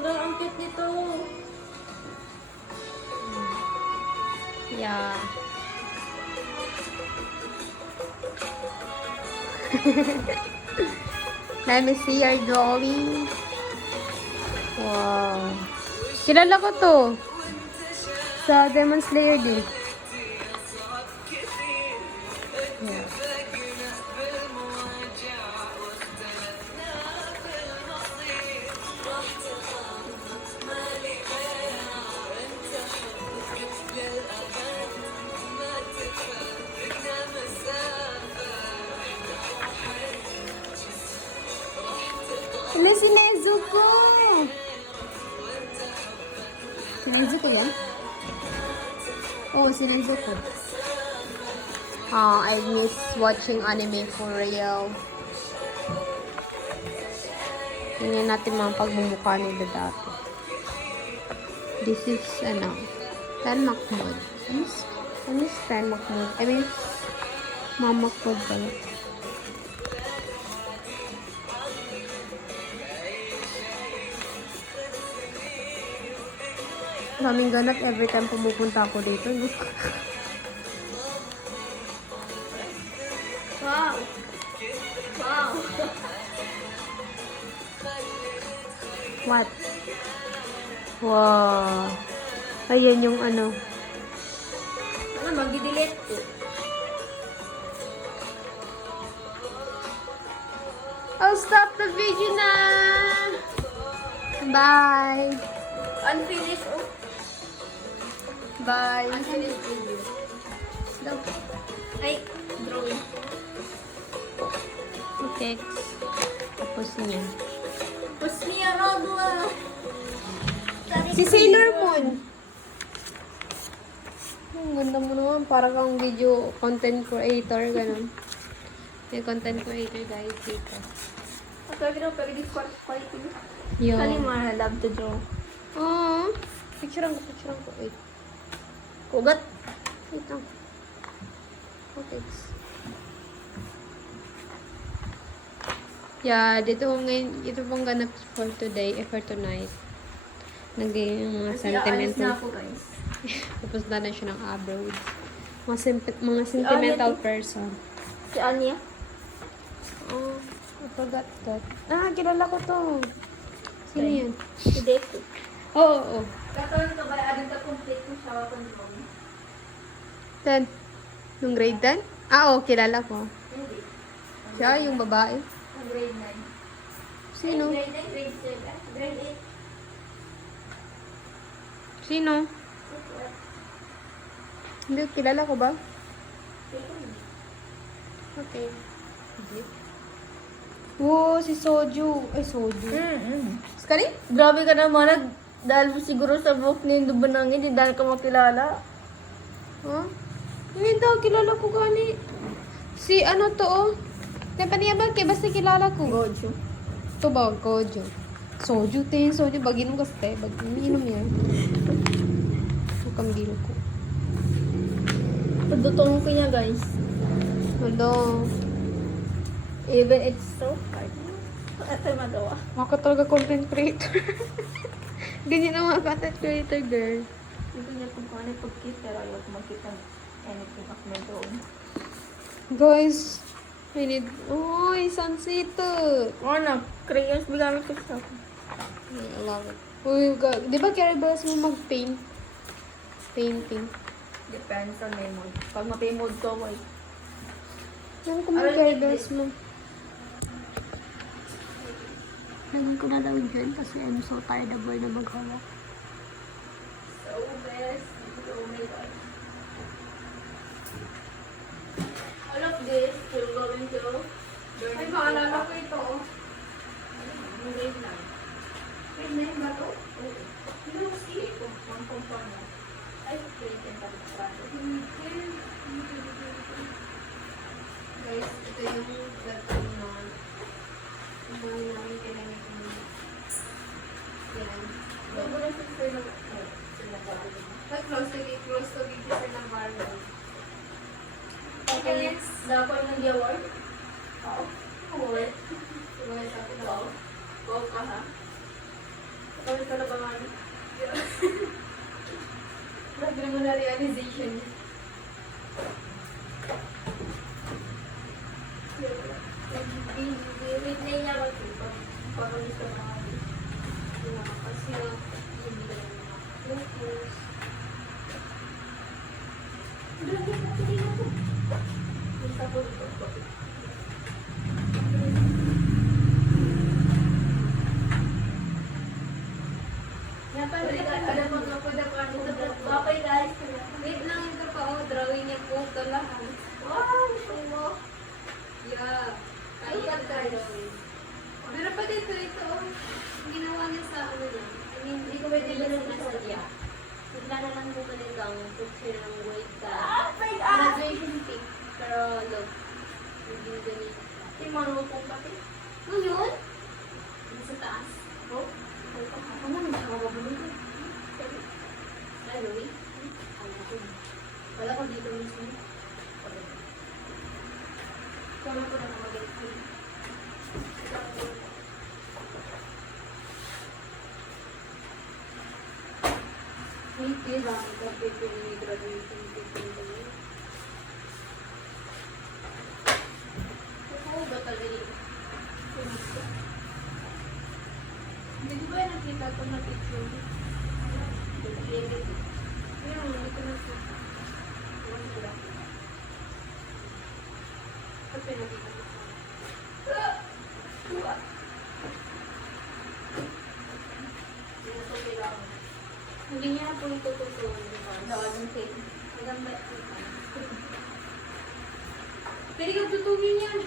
Sobrang ang cute nito. Yeah. Let me see your drawing. Wow. Kilala ko to. Sa Demon Slayer din. Yeah. Hala si Nezuko! Si Nezuko yan? Oo, si Nezuko. I miss watching anime for real. Tingnan natin mga pagmumukha nila dati. This is, Tenmak mode. Ano is Tenmak mode? I mean, Mamak mode pala. Maraming ganap every time pumupunta ako dito. No? Wow! Wow! What? Wow. Ayan yung ano. Ano, mag-delete ko. I'll stop the video na! Bye! Unfinished, oh. Bye! Unfinished video. Daw. Ay, drawing. Okay. Tapos niya. Tapos niya, Ragwa. Si Sailor Moon! Ang ganda mo naman. Parang kang video content creator. Ganun. May content creator guys dito. Okay, pero di quality. Yo. Kalima, love to draw. Oh, picturean ko. Wait. Kugat. Wait lang. Okay. Yeah, dito pong ganap for today, for tonight. Naging mga Kasi aalis na sentimental. ako, guys. Tapos na siya ng abroad. Mga sentimental person. Si Anya. Oh, I forgot that. Kilala ko to. Sino yan? Si Deku. Oo. Katulad ko ba, adin ka complete kung siya ako drawing? 10. Nung grade 10? Oo, kilala ko. Hindi. Siya, yung babae. Ang grade 9. Sino? Grade 9, grade 7, grade 8. Sino? Hindi, kilala ko ba? Okay. Wow, si Soju. Ay, Soju. Skari? Grabe ka naman, dahil siguro sa book ni Dubanangin, hindi dahil ka makilala. Huh? Hindi daw, kilala ko gani. Si ano to, oh. Kaya ba, kaya basta kilala ko. Gojo. Ito ba, Gojo. Soju, te. Soju, baginom ka ste. Baginom yan. Bukang bilo ko. Pagdutong ko niya, guys. Hello. Even it's so hard. Ito magawa. Ako talaga content creator. Ganyan ang mga content creator, girl. Hindi niya kung paano pag-kit, pero ayaw ko makita anything of my own. Guys, I need... Uy, sunset. Oh, no. Crayons, bigamit ko siya. I love it. Uy, di ba carry bells mo mag-paint? Painting. Depends on my mood. Pag ma-pay mood ko, why? Saan ko mag-carry bells mo? Lagyan ko na daw dyan kasi I'm so tired of na maghawa. So best. Oh my God. All of this will go into Ay, maalala ko ito, oh. grade 9. Grade 9 ba ito? Oo. Hindi mo see kung pang mo. Ay, grade 10 pa rin sa Guys, ito yung gagawin na kumain namin kailangan ko na yan. Bago na sa sila Close to give you ng barrel. Okay, dapat ng jawar. Oo. Ulit. Tumagal sa akin Go. Go ka ha. Kami ka na ba nga? Grabe naman na realization niya. Replay niya ako dito. Pag-alis ka na ako. Kasi hindi ka naman focus. Grabe na ito rin ako. Isa po dito. Bye guys. Wait lang ito pa. Drawing niya po. Ito lahat. Wow! Mo. Yeah. Ayan guys. Pero pa dito ito. Ginawa niya sa ano lang. I mean, hindi ko pwede ba sa nasadya. Bigla na lang po ganito ang picture ng white ka. Graduation pic. Pero look. Hindi ganito. Timano po pati. Ngayon? Sa taas. Oh? Ano naman nakakababulong ko? Ay, Louie? Wala ko dito mismo. Kama ko na mag-get ko. Hindi lang ito pipili graduation pipili. Oo ba talaga? Hindi ba nakita ko na picture? Ayun, hindi ko na siya. Ayun sila. Ito pinakita ko siya. Hindi niya po ito tutunan. Doon din. Hanggang ba ito? Pwede kang tutugin yan.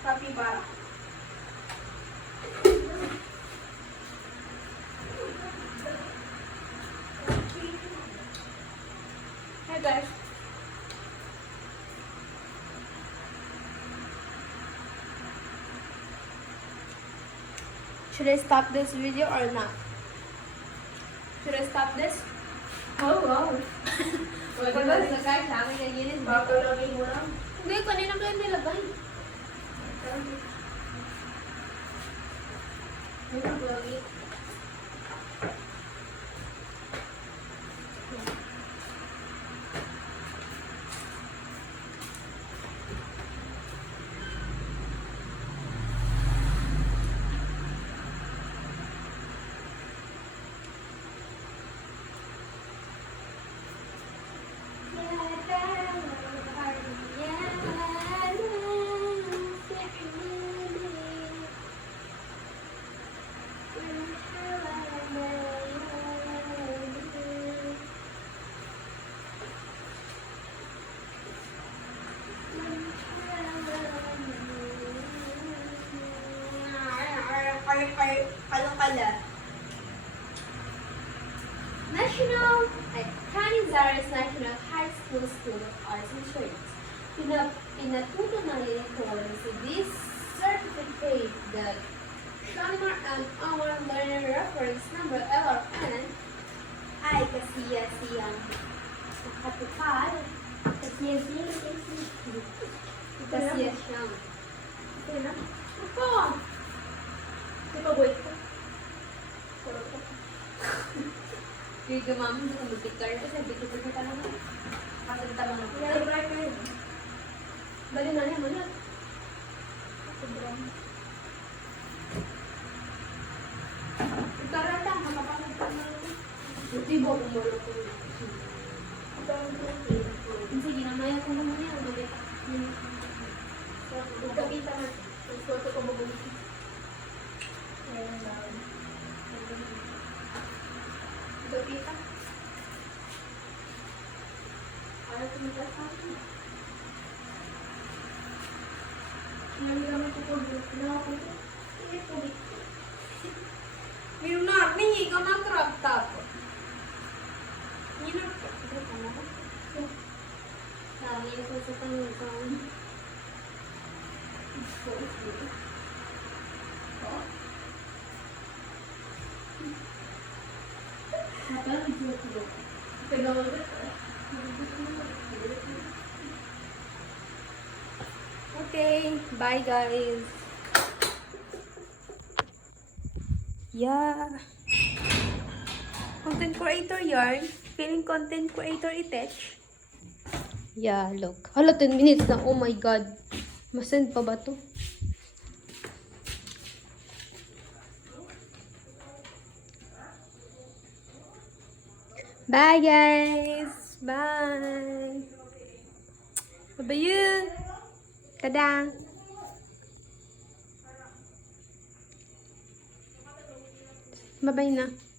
Capybara. Hey guys. Should I stop this video or not? Should I stop this? Oh, wow. Pwede ba sa kahit sa akin yung unit? Papalagay mo lang. Hindi, kanina ko yung nilagay. Ano lagi? Canizares National High School School of Arts and Trades. Pinatutunan nito si this certificate that Summer and our learner reference number LRN ay kasiyasiyang katupad. Kasiyasiyang kasiyasiyang. Ito na. Ito! Ito boy ko. Yung gumamon sa multi-car kasi bitin ko talaga. Kasi tama na. Bali na niya mo na. Ikaran lang, makapagod ka na. Buti ba kung wala ko? Sige, namaya ko naman yan. Kapita na. Suwerte ko mabulit. Kapita. Para tumita sa akin. Naligamit ko po. Nakakita. Hindi po dito. Meron na. May ikaw na crab top. Hindi na. Ito ka na. Dami yung susukan yung ikaw. Okay, bye guys. Yeah. Content creator yarn. Feeling content creator itech. Yeah, look. Hala, 10 minutes na. Oh my God. Masend pa ba to? Bye, guys. Bye. Bye-bye. Tada. Bye-bye na.